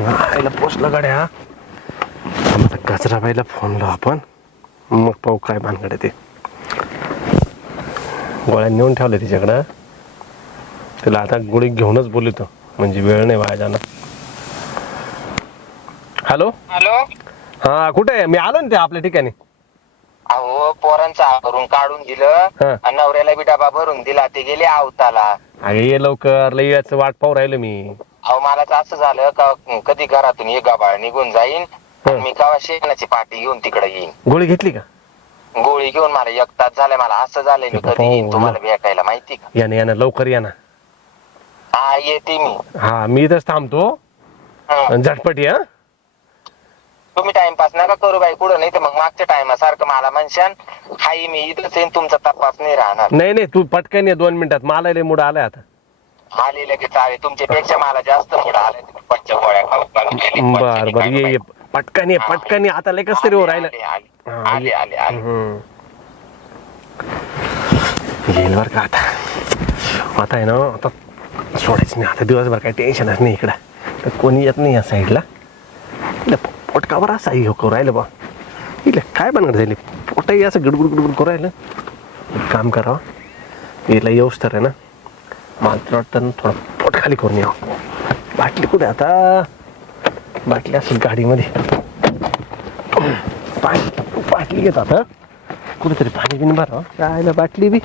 आईला पोचला गाड्या गजराबाईला फोन लाव आपण. मग पाहू काय भानगड ते. गोळ्या नेऊन ठेवल्या तिच्याकडं तिला आता गोळी घेऊनच बोलितो म्हणजे वेळ नाही वाया जाणार. हॅलो? हॅलो? हा कुठे आहे? मी आलो ना ते आपल्या ठिकाणी. अहो पोरांचा भरून काढून दिलं. आणि नवऱ्याला बी डबा भरून दिला ते गेले आवताला. अगे ये लवकर. लई याचं वाट पाहू राहिलो मी. अहो मला तर असं झालं का कधी घरातून एक गाबाळ निघून जाईन. मी कवा शेणाची पाठी घेऊन तिकडे येईन. गोळी घेतली का? गोळी घेऊन मला एक तास झालाय मला असं झालंय मी कधी येईन तुम्हाला भेटायला माहिती का? याने यानं लवकर या ना. हा येते मी. हा मी इथंच थांबतो. हं. आणि झटपट या तुम्ही टाइमपास नका करू बाई कुठं नाही तर मग मागच्या टाइमासारखं मला म्हणशान हाई मी इथंच येईन तुमचा तपास नाही राहणार. नाही नाही तू पटकन ये दोन मिनिटात मला लय मूड आलाय आता. आले लगेच. आले तुमच्यापेक्षा मला जास्त पुढे आले तुम्ही पच्च्या गोळ्या खाऊ घालून. बर बर ये ये. बाई. पटकन ये पटकन ये. आता लय कस तरी हो राहिलं. आले, आले, आले हम्म. येईल बर का आता. आता आहे ना आता सोडायचं नाही. आता दिवसभर काही टेन्शनच नाही इकडं. तर कोणी येत नाही या साईडला. इला पोटकावर असा हे करू राहिलं बा. इला काय बनणार झाली? पोटही असं गडबड गडबड करू राहिलं. एक काम करावं हिला येऊस तर आहे ना. मला तर वाटतं थोडं पोट खाली करून या बाटली कुठे आता? बाटली असेल गाडीमध्ये. बाटली बाटली घेत आता. कुठेतरी पाणी बिन भर काय बाटली बी.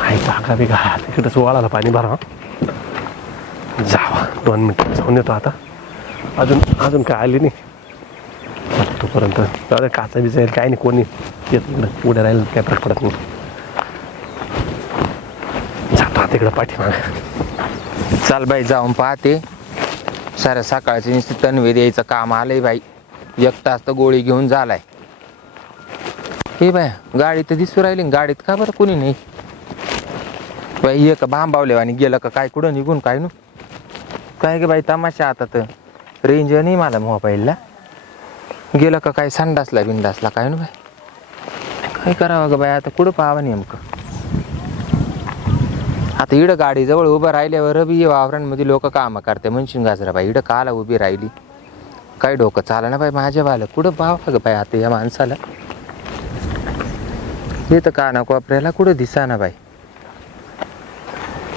आहे बागा बी घा तिकडेच वळाला पाणी भरावं. जावा. दोन मिनटं जाऊन येतो आता. अजून अजून काय आली नाही. तोपर्यंत काचा बी जाईल काय नाही कोणी येत इकडं. उड्या राहिलं काय फरक पडत नाही. तिकडं आता पाठीमाग. चाल बाई जाऊन पाहते. साऱ्या सकाळचे नुसती तन्वी द्यायचं काम आलंय बाई. एक तास तर गोळी घेऊन झालाय. हे बाय गाडी तर दिसू राहिली गाडीत का बरं कोणी नाही? बाई एक भांबावले आणि गेलं का काय? कुठं निघून काय नु? काय गे बाई तमाशा आता तर. रेंज नाही मला मोबाईलला. गेलं का काय संडासला बिंडासला काय नु बाई? काय करावं ग बाई आता कुठं पाहावं नेमकं? आता इडं गाडीजवळ उभं राहिल्यावर बी वावरांमध्ये लोक कामं करते. म्हणशीन गाजरा बाई इडं काला उभी राहिली. काय डोकं चाला ना बाई माझ्या बाला? कुठं पाहावं ग बाई आता या माणसाला? हे तर काना कोपऱ्याला कुठं दिसा ना बाई?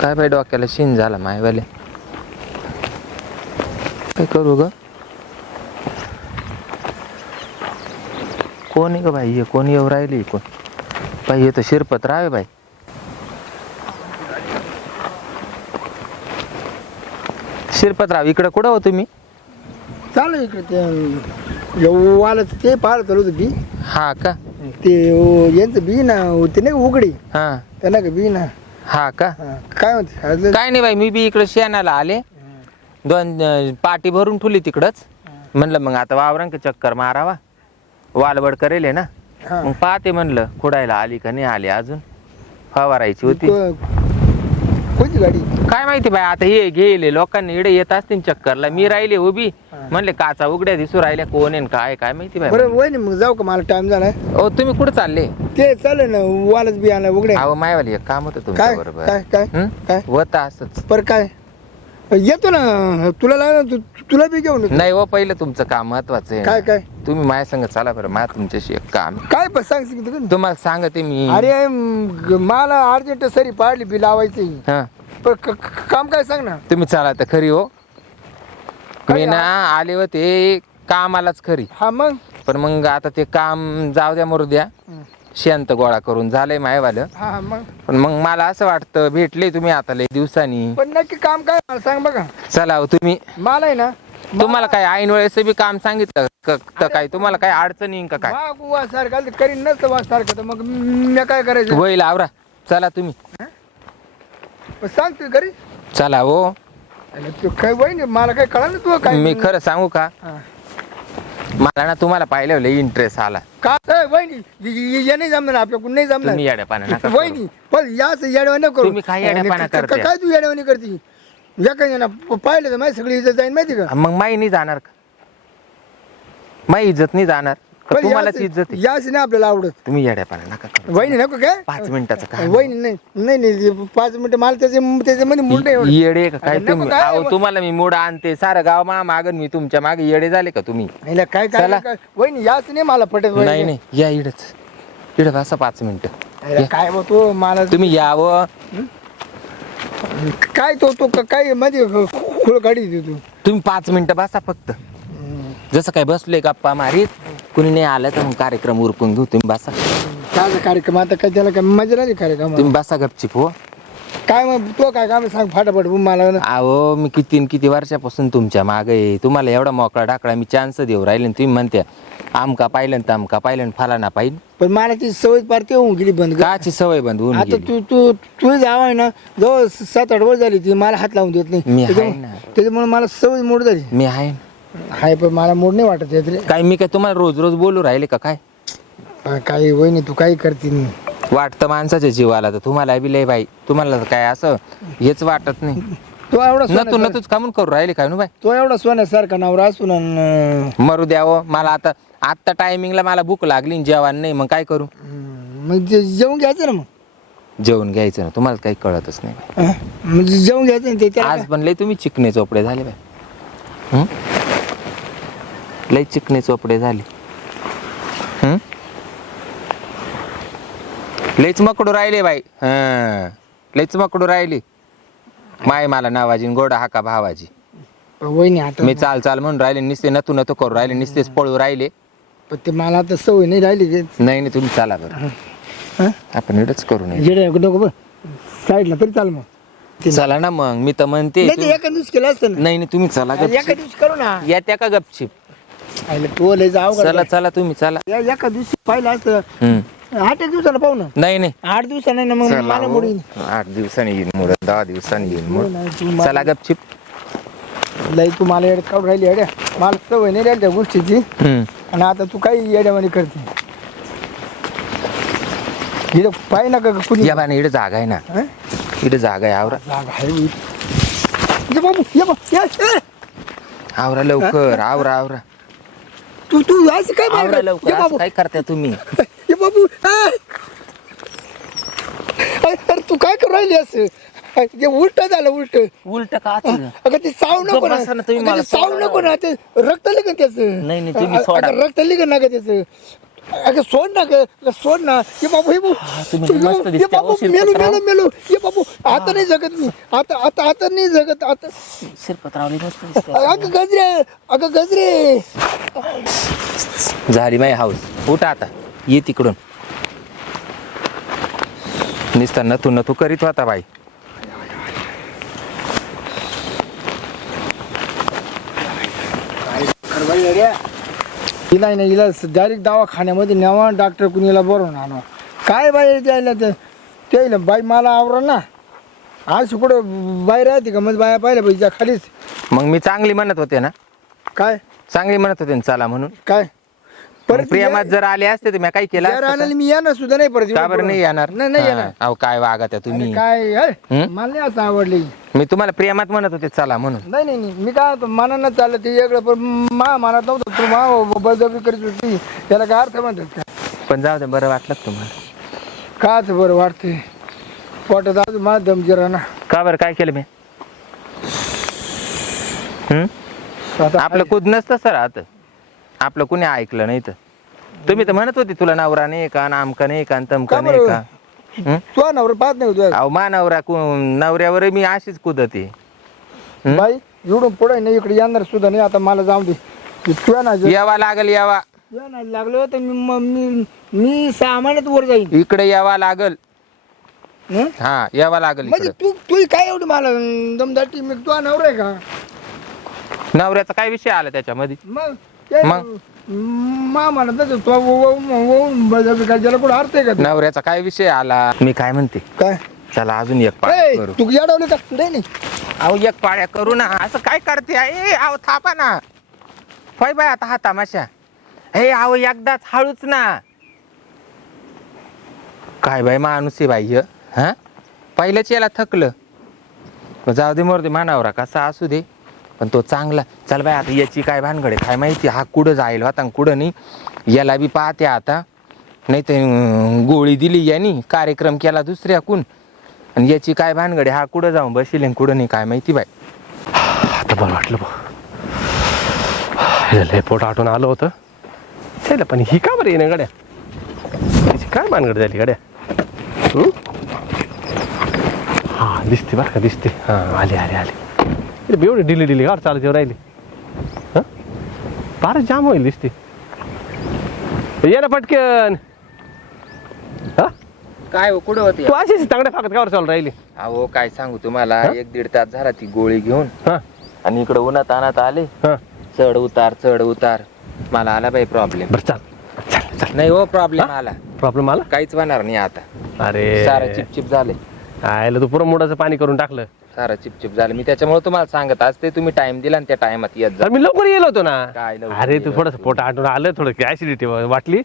काय बाई डोक्याला शिन झाला मायवाले काय करू ग? कोण आहे ग बाई? कोण येऊ राहिली? कोण? बाई हे तर शिरपत राहावे बाई. शिरपतराव इकडं कुठं हो तुम्ही? चालू इकडे ते वाला ते पाहिलं चालू होतं बी हा का? ते ओ, यांचं बी ना ओ, ते नाही का उघडी? हा. त्यांना का बी ना? हा का? हा, काय म्हणते? काय नाही बाई मी बी इकडं शेणाला आले. दोन अं, पाटी भरून ठेवली तिकडंच. म्हणलं मग आता वावरांक चक्कर मारावा. वालवड करेल आहे ना? हा. मग पाहते म्हणलं खुडायला आली का नाही आली अजून? फवारायची होती. को- कोणती गाडी? काय माहिती बाई आता हे गेले लोकांनी इकडे येत असतील चक्करला. मी राहिले उभी. म्हणले काचा उघड्या दिसू राहिल्या कोण आहे न काय काय माहिती बाई बरं वय मग जाऊ का मला टाइम झालाय. ओ तुम्ही कुठं चालले? ते चालेल ना वालच बी आणला उघडे. अहो मायवाली एक काम होतं तुमच्या काय बरोबर. काय काय? काय? होतं असंच. पर काय? येतो ना तुला लागलं तू तुला बी घेऊन येतो. नाही हो पहिलं तुमचं काम महत्वाचं आहे काय. काय? तुम्ही माझ्या संग चला बरं मला तुमच्याशी एक काम. आहे. काय पण सांग? तुम्हाला सांगते मी. अरे म, मला अर्जंट सरी पाडली बी लावायची. हा. पण क- क- काम काय सांग ना. तुम्ही चला तर खरी हो. काय मी ना आले होते कामालाच खरी. हा मग? पण मग आता ते काम जाऊ द्या मरू द्या. शांत गोळा करून झालंय मायवालं. हा हा, मग? पण मग मला असं वाटतं भेटले तुम्ही आता लय दिवसांनी. पण नक्की काम काय मला सांग बघा. चला हो तुम्ही. मला आहे ना? तुम्हाला काय ऐन वेळेस बी काम सांगितलं क- तर काय? तुम्हाला काय अडचण येईन का काय? वाघ सारखं करीन नसतं सारखं तर मग मी काय करायचं? होईल आवरा चला तुम्ही. मग सांग तू घरी? चला हो. अरे तू काय वय मला काय कळलं तू काय? मी खरं सांगू का? हा. मला ना तुम्हाला पाहिलं लय इंटरेस्ट आला. का काय वहिनी? ये- ये ये नाही जमणार आपल्याकडून नाही तुम्ही जमणार येड्यापाना नका करू. वहिनी पण याच येडवाने करू. तुम्ही काय येड्यापाना आणि क- क- करते? काय तू येडवाने करते? एका जण पाहिलं तर माझी सगळी इज्जत जाईन माहिती का? मग माई नाही जाणार का? माई इज्जत नाही जाणार. का पण तुम्हालाच याच- इज्जत आहे. याच नाही आपल्याला आवडत. तुम्ही येड्यापाना नका करू. वहिनी नको काय पाच मिनिटाचं काय वहिनी नाही नाही नाही पाच मिनिटं मला त्याचे त्याच्यामध्ये मूड एवढं. येडे का? काय अरे नको तुम्ही काय अहो मग? तुम्हाला मी मूड आणते. सारं गाव मा मागन मी तुमच्या मागे येडे झाले का तुम्ही? हिला काय काय चला. काय- वहिनी याच नाही मला पटत वहिनी. नाही नाही या इडच. इड बसा पाच मिनिटं. काय बा तो? मला तुम्ही यावं. काय तो तो क- काय मध्ये खुळ गाडी देतो. तुम्ही पाच मिनिटं बसा फक्त. जसं काय बसले गप्पा मारीत कुणी नाही आलं तर मग कार्यक्रम उरकून घेऊ. तुम्ही बसा. काय कार्यक्रम? आता काय त्याला काय मजा नाही कार्यक्रम तुम्ही बसा गपचिप हो. काय मग तो काय काम सांग फाटाफट मला. ना. अहो मी किती न किती वर्षापासून तुमच्या मागे आहे. तुम्हाला एवढा मोकळा डाकळा मी चान्स देऊ राहिले आणि तुम्ही म्हणते आमका पाहिलं न तमका पाहिलं न फलाना पाहिलं. पण मला ती सवय पारते होऊन गेली बंद. काची सवय बंद होऊन आता गेली? तू तू तू जावाय ना जवळ सात आठ वर्ष झाली ती मला हात लावून देत मी नाही आहे ना. त्याच्यामुळे मला सवय मोड झाली. मी आहे हाय पण मला मोड नाही वाटत यात रे. काय मी काय तुम्हाला रोज रोज बोलू राहिले का काय? काही वहिनी तू काही करते नाही. वाटतं माणसाच्या जीवाला तर तुम्हाला बी लय बाई तुम्हाला तर काय असं हेच वाटत नाही. तो एवढा नतू सोन्यासारखा- नतूच कामून करू राहिले काय नु बाई तो एवढा सोन्यासारखा नवरा असून अन, मरू द्यावं. मला आता आत्ता टायमिंगला मला भूक लागली न जेवण नाही मग काय करू? अं, मग जे- जेवून घ्यायचं ना मग. जेवण घ्यायचं ना तुम्हाला काही कळतच नाही. हं? म्हणजे जेवून घ्यायचं ना ते त्याला आज पण लय तुम्ही चिकणे चोपडे झाले बाई. हं? लय चिकणे चोपडे झाले? लयच मकडू राहिले बाई. हं. लयच मकडू राहिली. माय मला नावाजी गोडा हाका भावाजी. काय. वहिनी आता मी चाल चाल म्हणून राहिले निसते नतू नतू करू राहिले निसतेच पळू राहिले. पण ते मला आता सवय नाही राहिली ते नाही नाही तुम्ही चाला बरं. हं? आपण इडच करू नये येडे नको बघ साईडला तरी चाल मग. चला ना मग मी तर म्हणते नाही ते एका दिवस केलं असतं ना. नाही नाही तुम्ही चला अरे एका गपचिप. दिवस करू ना. येत्या का गपचिप? आयला तो लय जाव चला चला तुम्ही चला. एका दिवशी पाहिलं असतं. हं. आठ एक दिवसाला पाहू ना. नाही नाही. आठ दिवसाने ना मग चला मला हो. मुडी आठ दिवसांनी येईन मुड दहा दिवसांनी येईन हो ना, तू मुड मा- चला गपचिप. लय तू मला येड काढून राहिली येड्या. मला सवय नाही राहिली त्या गोष्टीची. हम्म. आणि आता तू काही येड्यावानी करते. इथं पाहिजे ना का कुणी. या बाने इकडे जागा आहे ना. हं? इकडे जागा आहे आवरा. जागा आहे. ये बाबू ये बाबू ये, ये. आवरा लवकर आवरा आवरा. तू तू असं काय आवरा मारलं? लवकर ये असं बाबू काय करताय तुम्ही? ये बाबू. अरे तू काय करू राहिली असं? ते उलट झालं उलट. उलट का अगं ते चाव नको गप्प ना. बसा ना तुम्ही, अगं मला ते चाव सोडा. नको ना. ते रक्त लिगन त्याचं. नाही, नाही, तुम्ही अ- सोडा. अगं रक्त लिगन ना ग त्याचं. अगं सोड ना ग सोड ना. ये बाबू हे तुम्ही मस्त बाबू दिसते, ये बाबू हो, मेलो शिरपतराव. मेलो मेलो. ये बाबू आता नाही जगत मी. आता आता आता नाही जगत आता. शिरपतरावली मस्त अगं गजरे अगं गजरे. झाली माई हाऊस. उठा आता. ये तिकडून. निसता नतू नतू करीत होता बाई. हिला नाही हिला डायरेक्ट दवाखान्यामध्ये न्यावा डॉक्टर कुणीला बरोबर आणा काय बाई द्यायला ते? त्याला बाई मला आवरण ना. आज कुठं बाई राहते का? मग बाया पाहिलं पाहिजे खालीच. मग मी चांगली म्हणत होते ना. काय? चांगली म्हणत होते ना चला म्हणून. काय? मग प्रियमात जर आले असते तर मी काय केलं असतं रानाला का? मी येणार सुद्धा नाही परत का बरं नाही येणार? नाही नाही हा, येणार. अहो काय वागा त्या अरे तुम्ही काय? मला नाही असं आवडली. मी तुम्हाला प्रियमात म्हणत होते चला म्हणून. नाही नाही नाही. मी काय होतो मनानं चाललं ते वेगळं पण मा मनात नव्हतं. तू मा बळजबरी करीत होती. त्याला काय अर्थ म्हणतात का? पण जाऊ दे बरं वाटलं का तुम्हाला काच बरं वाटते पोटात अजून माझा दम जिरा ना. का बरं? काय केलं मी? हं? आपलं कुद नसतं सर आता. आपलं कुणी ऐकलं नाही तर. तुम्ही तर म्हणत होते तुला नवरा नाही का नामका नाही का तमका नाही? का? हं? तू नवर पाहत नाही तुझ्या? अहो मा नवरा कु- नवऱ्यावर मी अशीच कुदते? बाई एवढून पुढे नाही इकडे येणार सुद्धा नाही आता मला जाऊ दे. तुझ्या ना यावा लागल यावा. तुझ्या ना लागलो तर मी म- मी मी सामान्यात वर जाईन. इकडे यावा लागल. हं? हा यावा लागल म्हणजे इकडे. तू तू काय एवढी मला दमदाटी मी तुझा नवरा आहे का? नवऱ्याचा काय विषय आला त्याच्यामध्ये? मग ते मग? मा म्हणत तो त्याला कुठं अर्थ आहे का नवऱ्याचा काय विषय आला? मी काय म्हणते? काय? चला अजून एक पाळ्या ए, करू. तू येडवली का? नाही नाही. अहो एक पाळ्या करू ना. असं काय करते ए अहो थापा ना. होय बाय आता हा तमाशा. हे अहो एकदाच हळूच ना. काय बाई माणूस आहे बाई हा पहिल्याच याला थकलं. जाऊ दे मोर दे मानावरा कसा असू दे. पण तो चांगला. चल बाय आता याची काय भानगड आहे? काय माहिती? हा कुठं जाईल होता आणि कुठं नाही. याला बी पाहते आता. नाही तर गोळी दिली यांनी कार्यक्रम केला दुसऱ्याकून आणि याची काय भानगडे हा कुठं जाऊन बसेल कुठं नाही काय माहिती बाय आता बरं वाटलं बा पोट आटून आलं होतं. त्याला पण ही का बरं येणं गड्या? त्याची काय भानगड झाली गड्या? हां दिसते बरं का दिसते. हां आले आले आले. एवढी डिली डिली गाड चालत राहिली. हां? फारच जाम होईल दिसते. ये ना पटकन. हा? काय हो कुठं होते? तू अशीच तांगड्या फाकत कावर चालू राहिली. अहो काय सांगू तुम्हाला? एक दीड तास झाला ती गोळी घेऊन. हां? आणि इकडं उन्हात आणत आले. हां? चढ उतार चढ उतार. मला आला बाई प्रॉब्लेम बरं चाल चाल चाल. नाही हो प्रॉब्लेम आला. प्रॉब्लेम आला? काहीच होणार नाही आता. अरे. सारं चिपचिप झाले आयला तू पुरं मोडाचं पाणी करून टाकलं. सारं चिपचिप झालं. मी त्याच्यामुळे तुम्हाला सांगत असते तुम्ही टाइम दिला आणि त्या टाइमात येत जा. मी लवकर येलो होतो ना. काय लवकर अरे तू थोडस पोट आटून आलं थोडं ऍसिडिटी वाटली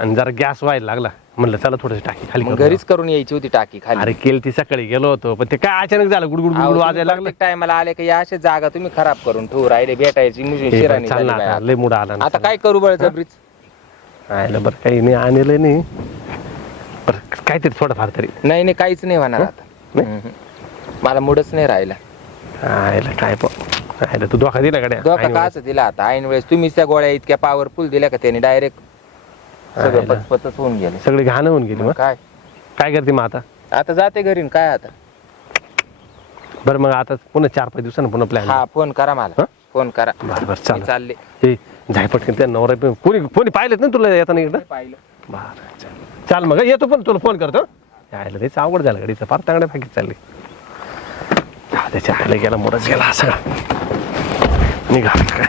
आणि जरा गॅस व्हायला लागला. म्हणलं चला थोडस टाकी खाली मग घरीच करून यायची होती टाकी. खाली. अरे केल ती सकाळी गेलो होतो पण ते काय अचानक झालं? गुडगुड गुडगुड वाजायला लागलं. टायमाला आले की या अशा जागा तुम्ही खराब करून ठेवू राहिले भेटायची मुशी हे बरं, शिराणी चाल झाली ना बाई आता. लय मुड आला ना आता काय करू बळजबरीच आयला बरं काही नाही आणलं नाही. बरं काहीतरी थोडंफार तरी. नाही नाही काहीच नाही होणार आता? हम्म. मला मूडच नाही राहिला. आयला काय पण आयला तू धोका दिला गाड्या धोका ऐन दिला आता? ऐन वेळेस तुम्हीच त्या गोळ्या इतक्या पॉवरफुल दिल्या का त्याने? डायरेक्ट सगळं आयला. पचपचच होऊन गेले. सगळी घाण होऊन गेली मग काय? काय करते मग आता? आता जाते घरी न काय आता? बरं मग आता पुन्हा चार पाच दिवसानं पुन्हा प्लॅन हा फोन करा मला. हा? फोन करा. बरं बरं मी चालले. हे जाय पटकन त्या नवरा पण- कोणी कोणी पाहिलेत ना तुला येताना इकडं पाहिलं. बरं चाल. चाल मग येतो पण तुला फोन करतो यायला तेच अवघड झालं गाडीचं फार तांगड्या फाकीत चालली. त्याच्या आयला गेला मोठच गेला हा सगळा निघा. काय